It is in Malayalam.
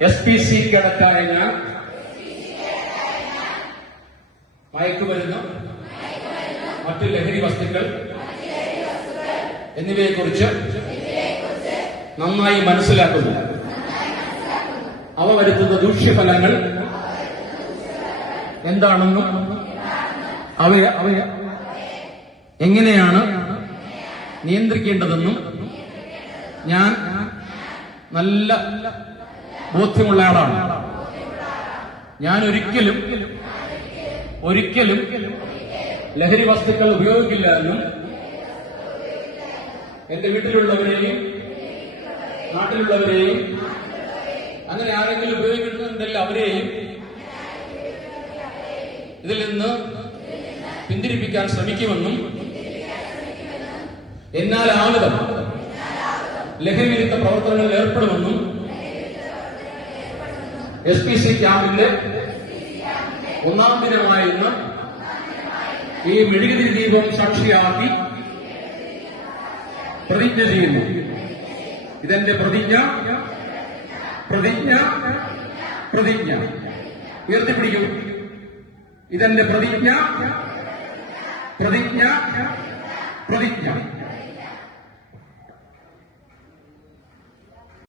എസ് പി സി ഞാൻ മയക്കുമരുന്ന് മറ്റു ലഹരി വസ്തുക്കൾ എന്നിവയെക്കുറിച്ച് നന്നായി മനസ്സിലാക്കുന്നു. അവ വരുത്തുന്ന ദൂഷ്യഫലങ്ങൾ എന്താണെന്നും അവ അവ എങ്ങനെയാണ് നിയന്ത്രിക്കേണ്ടതെന്നും ഞാൻ നല്ല ബോധ്യമുള്ള ആളാണ്. ഞാൻ ഒരിക്കലും ഒരിക്കലും ലഹരി വസ്തുക്കൾ ഉപയോഗിക്കില്ല എന്നും എന്റെ വീട്ടിലുള്ളവരെയും നാട്ടിലുള്ളവരെയും അങ്ങനെ ആരെങ്കിലും ഉപയോഗിക്കുന്നുണ്ടെങ്കിൽ അവരെയും ഇതിൽ നിന്ന് പിന്തിരിപ്പിക്കാൻ ശ്രമിക്കുമെന്നും എന്നാൽ ആളുകൾ ലഹരി വിരുദ്ധ പ്രവർത്തനങ്ങളിൽ ഏർപ്പെടുമെന്നും എസ് പി സി ക്യാമ്പിന്റെ ഒന്നാം ദിനമായ ഇന്ന് ഈ മെഴുകുതിരി ദീപം സാക്ഷിയാക്കി പ്രതിജ്ഞ ചെയ്യുന്നു. ഇതെന്റെ പ്രതിജ്ഞ. പ്രതിജ്ഞ. പ്രതിജ്ഞ. ഉയർത്തിപ്പിടിക്കും. ഇതെന്റെ പ്രതിജ്ഞ. പ്രതിജ്ഞ. പ്രതിജ്ഞ.